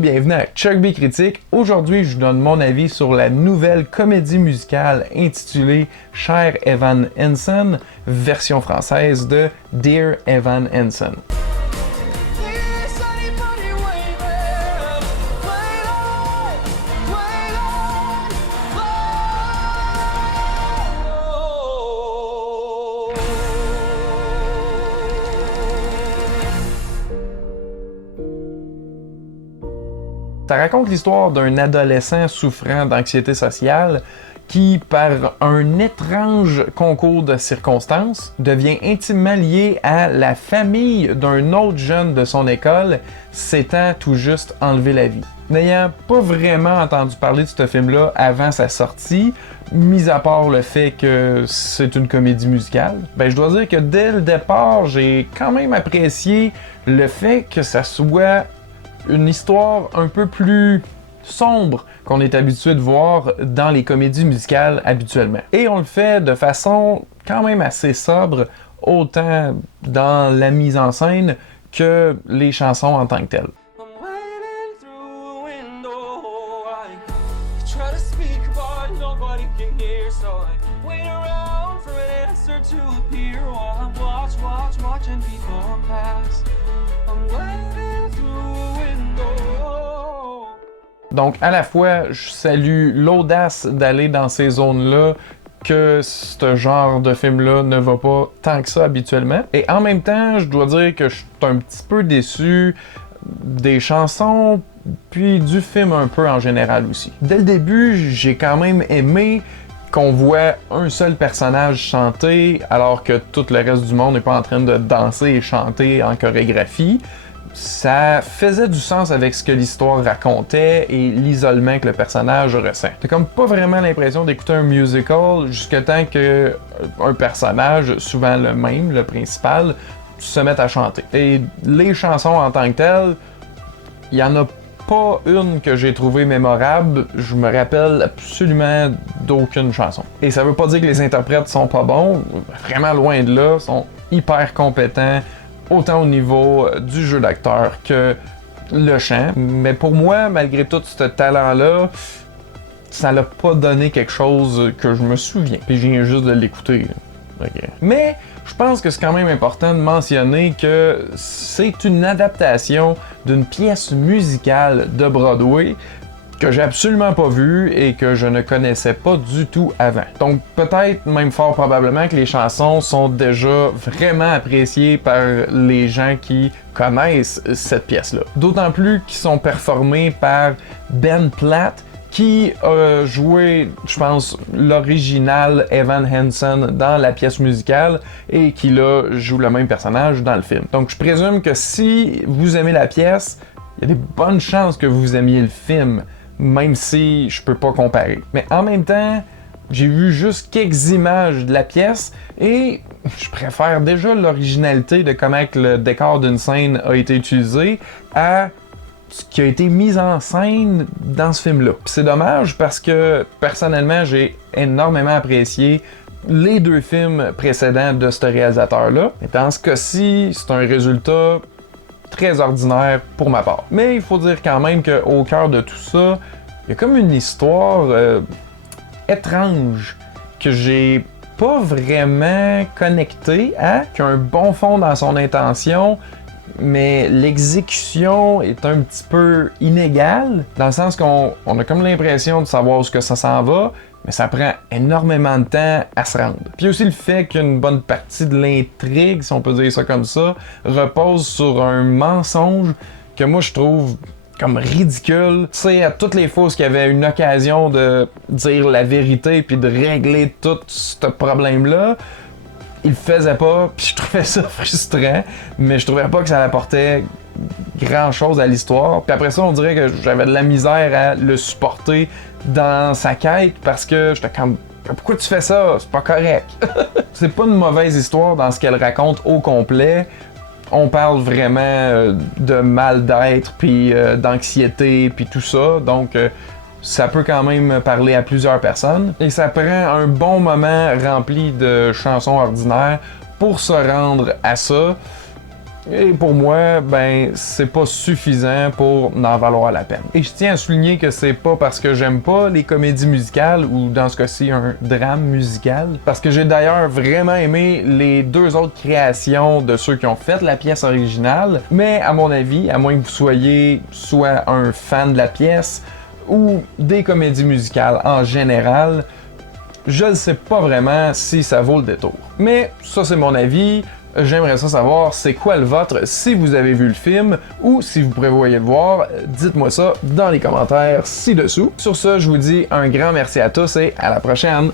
bienvenue à Chuck B Critique. Aujourd'hui, je vous donne mon avis sur la nouvelle comédie musicale intitulée Cher Evan Hansen, version française de Dear Evan Hansen. Ça raconte l'histoire d'un adolescent souffrant d'anxiété sociale qui, par un étrange concours de circonstances, devient intimement lié à la famille d'un autre jeune de son école s'étant tout juste enlevé la vie. N'ayant pas vraiment entendu parler de ce film-là avant sa sortie, mis à part le fait que c'est une comédie musicale, je dois dire que dès le départ, j'ai quand même apprécié le fait que ça soit une histoire un peu plus sombre qu'on est habitué de voir dans les comédies musicales habituellement. Et on le fait de façon quand même assez sobre, autant dans la mise en scène que les chansons en tant que telles. Donc, à la fois, je salue l'audace d'aller dans ces zones-là que ce genre de film-là ne va pas tant que ça habituellement. Et en même temps, je dois dire que je suis un petit peu déçu des chansons, puis du film un peu en général aussi. Dès le début, j'ai quand même aimé qu'on voit un seul personnage chanter, alors que tout le reste du monde n'est pas en train de danser et chanter en chorégraphie. Ça faisait du sens avec ce que l'histoire racontait et l'isolement que le personnage ressent. T'as comme pas vraiment l'impression d'écouter un musical jusqu'à temps que un personnage, souvent le même, le principal, se mette à chanter. Et les chansons en tant que telles, il y en a pas une que j'ai trouvée mémorable, je me rappelle absolument d'aucune chanson. Et ça veut pas dire que les interprètes sont pas bons, vraiment loin de là, sont hyper compétents, autant au niveau du jeu d'acteur que le chant. Mais pour moi, malgré tout ce talent-là, ça l'a pas donné quelque chose que je me souviens. Puis je viens juste de l'écouter. Okay. Mais je pense que c'est quand même important de mentionner que c'est une adaptation d'une pièce musicale de Broadway que j'ai absolument pas vue et que je ne connaissais pas du tout avant. Donc peut-être même fort probablement que les chansons sont déjà vraiment appréciées par les gens qui connaissent cette pièce-là. D'autant plus qu'ils sont performés par Ben Platt, qui a joué, je pense, l'original Evan Hansen dans la pièce musicale et qui là joue le même personnage dans le film. Donc je présume que si vous aimez la pièce, il y a des bonnes chances que vous aimiez le film, même si je peux pas comparer. Mais en même temps, j'ai vu juste quelques images de la pièce et je préfère déjà l'originalité de comment le décor d'une scène a été utilisé à ce qui a été mis en scène dans ce film-là. Puis c'est dommage parce que personnellement, j'ai énormément apprécié les deux films précédents de ce réalisateur-là. Et dans ce cas-ci, c'est un résultat très ordinaire pour ma part. Mais il faut dire quand même qu'au cœur de tout ça, il y a comme une histoire étrange que j'ai pas vraiment connecté à, qui a un bon fond dans son intention, mais l'exécution est un petit peu inégale, dans le sens qu'on a comme l'impression de savoir où ce que ça s'en va, mais ça prend énormément de temps à se rendre. Puis aussi le fait qu'une bonne partie de l'intrigue, si on peut dire ça comme ça, repose sur un mensonge que moi je trouve comme ridicule. Tu sais, à toutes les fois qu'il y avait une occasion de dire la vérité puis de régler tout ce problème-là, il le faisait pas, puis je trouvais ça frustrant, mais je trouvais pas que ça apportait grand-chose à l'histoire. Puis après ça, on dirait que j'avais de la misère à le supporter dans sa quête parce que j'étais comme pourquoi tu fais ça? C'est pas correct. C'est pas une mauvaise histoire dans ce qu'elle raconte au complet. On parle vraiment de mal-d'être, puis d'anxiété, puis tout ça. Donc, ça peut quand même parler à plusieurs personnes. Et ça prend un bon moment rempli de chansons ordinaires pour se rendre à ça. Et pour moi, ben, c'est pas suffisant pour en valoir la peine. Et je tiens à souligner que c'est pas parce que j'aime pas les comédies musicales, ou dans ce cas-ci, un drame musical, parce que j'ai d'ailleurs vraiment aimé les deux autres créations de ceux qui ont fait la pièce originale, mais à mon avis, à moins que vous soyez soit un fan de la pièce, ou des comédies musicales en général, je ne sais pas vraiment si ça vaut le détour. Mais ça, c'est mon avis. J'aimerais ça savoir c'est quoi le vôtre si vous avez vu le film ou si vous prévoyez le voir. Dites-moi ça dans les commentaires ci-dessous. Sur ce, je vous dis un grand merci à tous et à la prochaine!